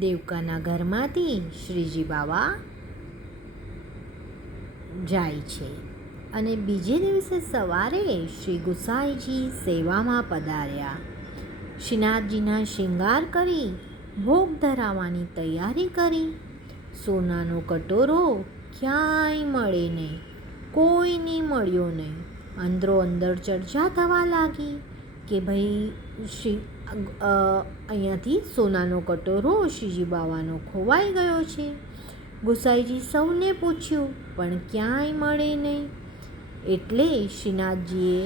દેવકાના ઘરમાંથી શ્રીજી બાવા જાય છે અને બીજે દિવસે સવારે શ્રી ગુસાઈજી સેવામાં પધાર્યા. શ્રીનાથજીના શૃંગાર કરી ભોગ ધરાવવાની તૈયારી કરી. સોનાનો કટોરો ક્યાંય મળે નહીં, કોઈને મળ્યો નહીં. અંદરો અંદર ચર્ચા થવા લાગી કે ભાઈ અહીંયાથી સોનાનો કટોરો શ્રીજી બાવાનો ખોવાઈ ગયો છે. ગુસાઈજી સૌને પૂછ્યું પણ ક્યાંય મળે નહીં. એટલે શ્રીનાથજીએ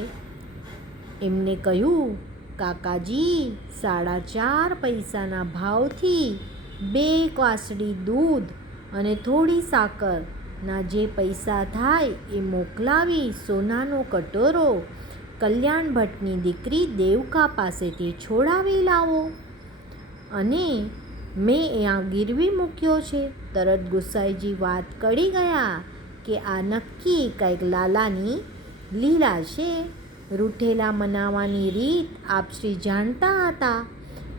એમને કહ્યું, કાકાજી, 4.5 પૈસાના ભાવથી 2 કાસડી દૂધ અને થોડી સાકરના જે પૈસા થાય એ મોકલાવી સોનાનો કટોરો કલ્યાણ ભટ્ટની દીકરી દેવકા પાસેથી છોડાવી લાવો. અને મેં અહીંયા ગીરવી મૂક્યો છે. તરત ગુસાઈજી વાત કરી ગયા કે આ નક્કી કંઈક લાલાની લીલા છે. રૂઠેલા મનાવવાની રીત આપ શ્રી જાણતા હતા.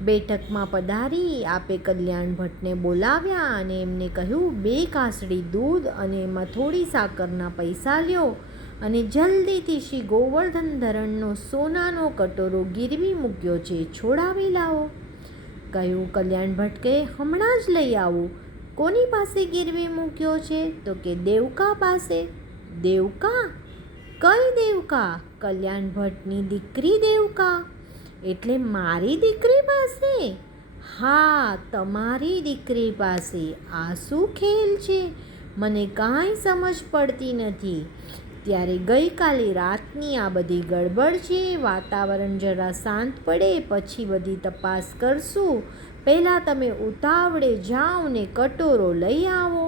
બેઠકમાં પધારી આપે કલ્યાણ ભટ્ટને બોલાવ્યા અને એમને કહ્યું, 2 કાસડી દૂધ અને એમાં થોડી સાકરના પૈસા લ્યો અને જલ્દીથી શ્રી ગોવર્ધન ધરણનો સોનાનો કટોરો ગીરવી મૂક્યો છે, છોડાવી લાવો. કહ્યું. કલ્યાણ ભટ્ટ કહે, હમણાં જ લઈ આવું. કોની પાસે ગીરવી મૂક્યો છે? તો કે દેવકા પાસે. દેવકા? કઈ દેવકા? કલ્યાણ ભટ્ટની દીકરી દેવકા. એટલે મારી દીકરી પાસે? હા, તમારી દીકરી પાસે. આ શું ખેલ છે? મને કાંઈ સમજ પડતી નથી. ત્યારે ગઈકાલે રાતની આ બધી ગડબડ છે. વાતાવરણ જરા શાંત પડે પછી બધી તપાસ કરશું. પહેલાં તમે ઉતાવળે જાઓ ને કટોરો લઈ આવો.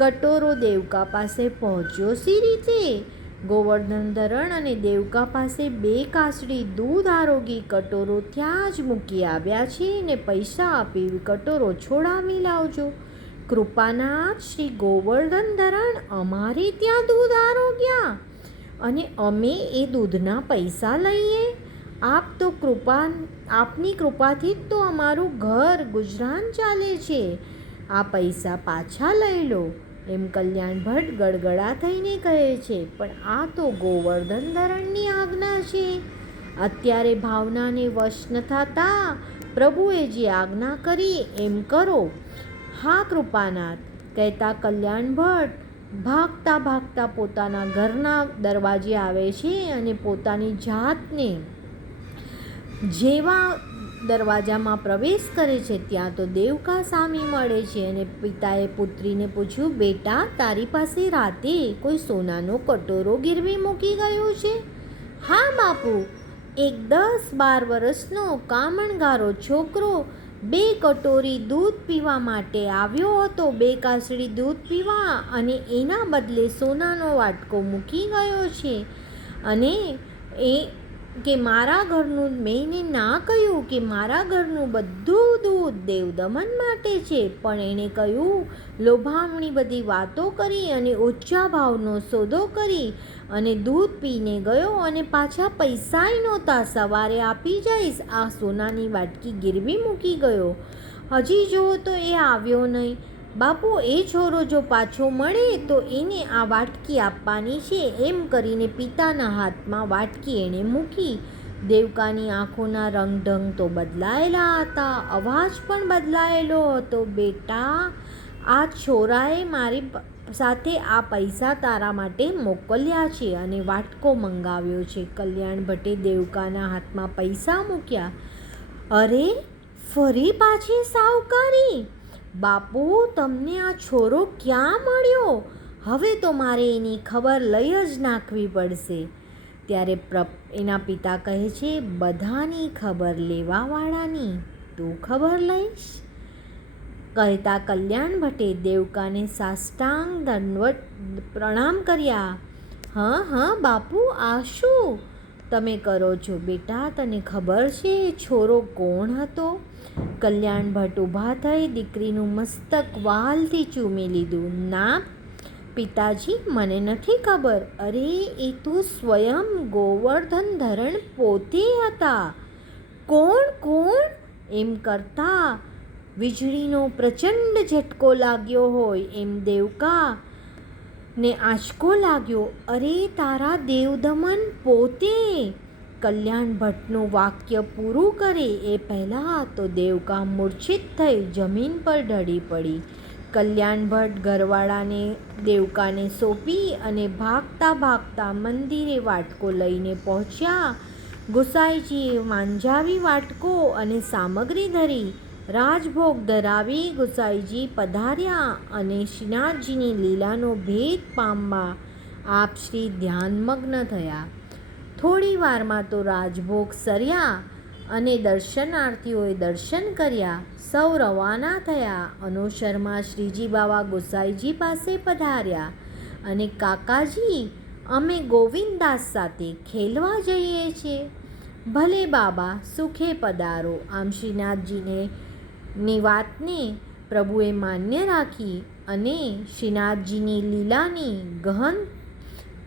કટોરો દેવકા પાસે પહોંચ્યો સી રીતે? ગોવર્ધન ધરણ અને દેવકા પાસે 2 કાસડી દૂધ આરોગી કટોરો ત્યાં જ મૂકી આવ્યા છે ને પૈસા આપી કટોરો છોડાવી લાવજો. કૃપાનાથ શ્રી ગોવર્ધન ધરણ અમારે ત્યાં દૂધ આરોગ્યા અને અમે એ દૂધના પૈસા લઈએ? આપની કૃપાથી જ તો અમારું ઘર ગુજરાન ચાલે છે. આ પૈસા પાછા લઈ લો. એમ કલ્યાણ ભટ્ટ ગડગડા થઈને કહે છે. પણ આ તો ગોવર્ધન ધરણની આજ્ઞા છે. અત્યારે ભાવનાને વશ ન થતા. પ્રભુએ જે આજ્ઞા કરી એમ કરો. હા કૃપાનાથ, કહેતા કલ્યાણ ભટ્ટ ભાગતા ભાગતા પોતાના ઘરના દરવાજે આવે છે અને પોતાની જાતને જેવા દરવાજામાં પ્રવેશ કરે છે ત્યાં તો દેવકા સામી મળે છે અને પિતાએ પુત્રીને પૂછ્યું, બેટા, તારી પાસે રાતે કોઈ સોનાનો કટોરો ગીરવી મૂકી ગયો છે? હા બાપુ, એક 10-12 વર્ષનો કામણગારો છોકરો 2 કટોરી દૂધ પીવા માટે આવ્યો હતો. 2 કાસડી દૂધ પીવા અને એના બદલે સોનાનો વાટકો મૂકી ગયો છે. અને એ કે મારા ઘરનું, મેં એને ના કહ્યું કે મારા ઘરનું બધું દૂધ દેવદમન માટે છે, પણ એણે કહ્યું, લોભામણી બધી વાતો કરી અને ઊંચા ભાવનો સોદો કરી અને દૂધ પીને ગયો અને પાછા પૈસાય નહોતા. સવારે આપી જઈશ. આ સોનાની વાટકી ગીરવી મૂકી ગયો. હજી જુઓ તો એ આવ્યો નહીં. બાપુ, એ છોરો જો પાછો મળે તો એને આ વાટકી આપવાની છે. એમ કરીને પિતાના હાથમાં વાટકી એણે મૂકી. દેવકાની આંખોના રંગઢંગ તો બદલાયેલા હતા, અવાજ પણ બદલાયેલો હતો. બેટા, આ છોરાએ મારી સાથે આ પૈસા તારા માટે મોકલ્યા છે અને વાટકો મંગાવ્યો છે. કલ્યાણ ભટ્ટે દેવકાના હાથમાં પૈસા મૂક્યા. અરે, ફરી પાછી સાવકારી! બાપુ, તમને આ છોરો ક્યાં મળ્યો? હવે તો મારે એની ખબર લઈ જ નાખવી પડશે. ત્યારે એના પિતા કહે છે, બધાની ખબર લેવાવાળાની તું ખબર લઈશ? કહેતા કલ્યાણ ભટ્ટે દેવકાને સાષ્ટાંગ દંડવત પ્રણામ કર્યા. હા બાપુ, આ શું તમે કરો છો? બેટા, તને ખબર છે છોરો કોણ હતો? કલ્યાણ ભટ્ટ ઊભા થઈ દીકરીનું મસ્તક વહાલથી ચૂમી લીધું. ના પિતાજી, મને નથી ખબર. અરે, એ તો સ્વયં ગોવર્ધન ધરણ પોતે હતા. કોણ? એમ કરતા વીજળીનો પ્રચંડ ઝટકો લાગ્યો હોય એમ દેવકા ને આંચકો લાગ્યો. અરે તારા દેવદમન પોતે! કલ્યાણ ભટ્ટનું વાક્ય પૂરું કરે એ પહેલાં તો દેવકા મૂર્છિત થઈ જમીન પર ઢળી પડી. કલ્યાણ ભટ્ટ ઘરવાળાને દેવકાને સોંપી અને ભાગતા ભાગતા મંદિરે વાટકો લઈને પહોંચ્યા. ગુસાઈજીએ માંજાવી વાટકો અને સામગ્રી ધરી રાજભોગ ધરાવી ગુસાઈજી પધાર્યા અને શ્રીનાથજીની લીલાનો ભેદ પામવા આપ શ્રી ધ્યાનમગ્ન થયા. થોડી વારમાં તો રાજભોગ સર્યા અને દર્શનાર્થીઓએ દર્શન કર્યા. સૌ રવાના થયા. અનોસરમાં શ્રીજી બાવા ગુસાઈજી પાસે પધાર્યા અને કાકાજી, અમે ગોવિંદદાસ સાથે ખેલવા જઈએ છીએ. ભલે બાબા, સુખે પધારો. આમ શ્રીનાથજીને ની વાતને પ્રભુએ માન્ય રાખી અને શ્રીનાથજીની લીલાની ગહન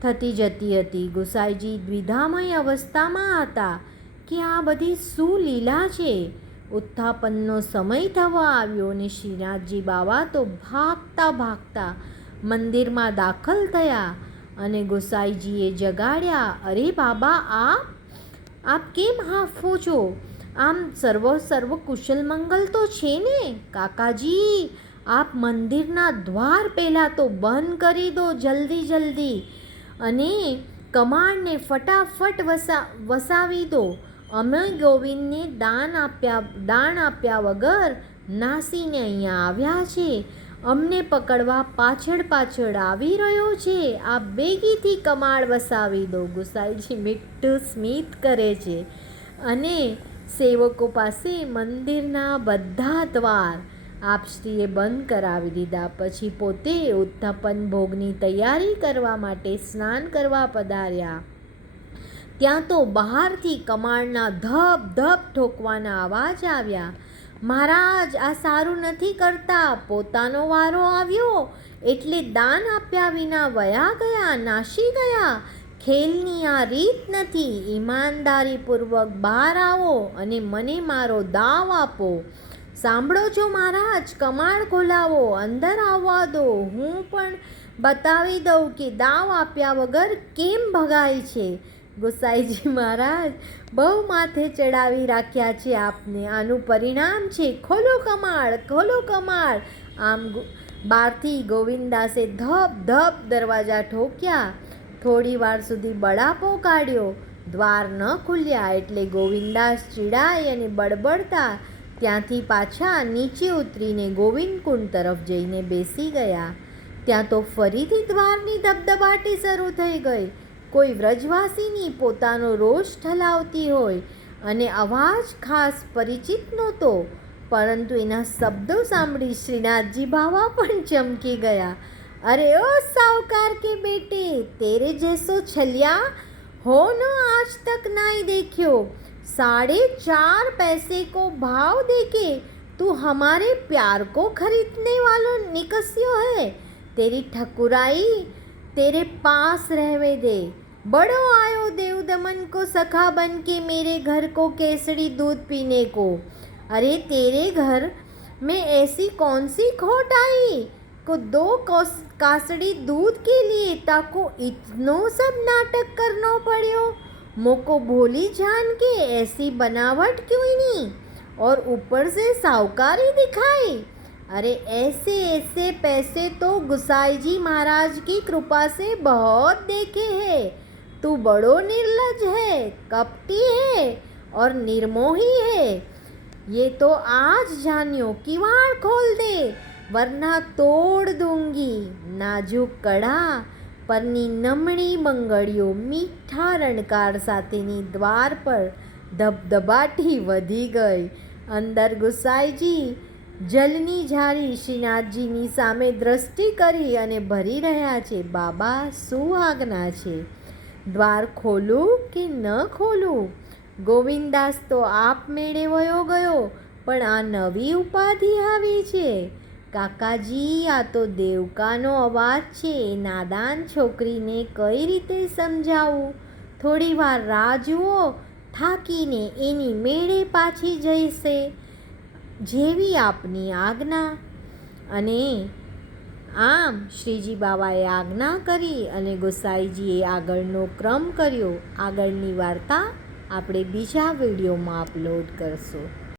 થતી જતી હતી. ગુસાઈજી દ્વિધામય અવસ્થામાં હતા કે આ બધી શું લીલા છે. ઉત્થાપનનો સમય થવા આવ્યો અને શ્રીનાથજી બાવા તો ભાગતા ભાગતા મંદિરમાં દાખલ થયા અને ગુસાઈજીએ જગાડ્યા. અરે બાબા, આપ કેમ હાંફો છો? આમ સર્વ કુશલ મંગલ તો છે ને? કાકાજી, આપ મંદિરના દ્વાર પહેલાં તો બંધ કરી દો જલ્દી અને કમાણને ફટાફટ વસાવી દો. અમે ગોવિંદને દાન આપ્યા વગર નાસીને અહીંયા આવ્યા છે. અમને પકડવા પાછળ આવી રહ્યો છે. આપ બેગીથી કમાડ વસાવી દો. ગુસાઈજી મીઠું સ્મિત કરે છે અને સેવકો પાસે મંદિરના બધા દ્વાર આપશ્રીએ બંધ કરાવી દીધા. પછી પોતે ઉત્થાપન ભોગની તૈયારી કરવા માટે સ્નાન કરવા પધાર્યા. ત્યાં તો બહારથી કમાણના ધબ ધબ ઠોકવાના અવાજ આવ્યા. મહારાજ, આ સારું નથી કરતા. પોતાનો વારો આવ્યો એટલે દાન આપ્યા વિના વયા ગયા, નાસી ગયા. ખેલની આ રીત નથી. ઈમાનદારીપૂર્વક બહાર આવો અને મને મારો દાવ આપો. સાંભળો છો મહારાજ? કમાણ ખોલાવો, અંદર આવવા દો. હું પણ બતાવી દઉં કે દાવ આપ્યા વગર કેમ ભગાય છે. ગુસાઈજી મહારાજ, બહુ માથે ચડાવી રાખ્યા છે આપને. આનું પરિણામ છે. ખોલો કમાડ. આમ બહારથી ગોવિંદદાસે ધબ દરવાજા ઠોક્યા. થોડી વાર સુધી બળાપો કાઢ્યો. દ્વાર ન ખુલ્યા એટલે ગોવિંદદાસ ચીડાઈ અને બડબડતા ત્યાંથી પાછા નીચે ઉતરીને ગોવિંદકુંડ તરફ જઈને બેસી ગયા. ત્યાં તો ફરીથી દ્વારની ધબધબાટી શરૂ થઈ ગઈ. કોઈ વ્રજવાસીની પોતાનો રોષ ઠલાવતી હોય અને અવાજ ખાસ પરિચિત નહોતો, પરંતુ એના શબ્દો સાંભળી શ્રીનાથજી બાવા પણ ચમકી ગયા. અરે ओ साहूकार के बेटे, तेरे जैसो छलिया हो न आज तक नहीं देखियो. 4.5 पैसे को भाव देके तू हमारे प्यार को खरीदने वालों निकसियो है. तेरी ठकुराई तेरे पास रहवे दे. बड़ो आयो देवदमन को सखा बन के मेरे घर को केसरी दूध पीने को. अरे तेरे घर में ऐसी कौन सी खोट आई को 2 कासड़ी दूध के लिए ताको इतनो सब नाटक करना पड़ो. मोको भोली जान के ऐसी बनावट क्यों नहीं, और ऊपर से साहूकारी दिखाई. अरे ऐसे पैसे तो गुसाई जी महाराज की कृपा से बहुत देखे हैं. तू बड़ो निर्लज है, कपटी है और निर्मोही है. ये तो आज जानियो. किवाड़ खोल दे वरना तोड़ दूंगी. नाजुक कड़ा પરની નમણી બંગડીઓ મીઠા રણકાર સાથેની દ્વાર પર ધબધબાટી વધી ગઈ. અંદર ગુસાઈજી જલની ઝારી શ્રીનાથજીની સામે દ્રષ્ટિ કરી અને ભરી રહ્યા છે. બાબા, શું આજ્ઞા છે? દ્વાર ખોલું કે ન ખોલું? ગોવિંદાસ તો આપમેળે વયો ગયો, પણ આ નવી ઉપાધિ આવી છે. કાકાજી, આ તો દેવકાનો અવાજ છે. નાદાન છોકરીને કઈ રીતે સમજાવું? થોડી વાર રાહ જુઓ, થાકીને એની મેળે પાછી જશે. જેવી આપની આજ્ઞા. અને આમ શ્રીજી બાવાએ આજ્ઞા કરી અને ગોસાઈજીએ આગળનો ક્રમ કર્યો. આગળની વાર્તા આપણે બીજા વિડીયોમાં અપલોડ કરશું.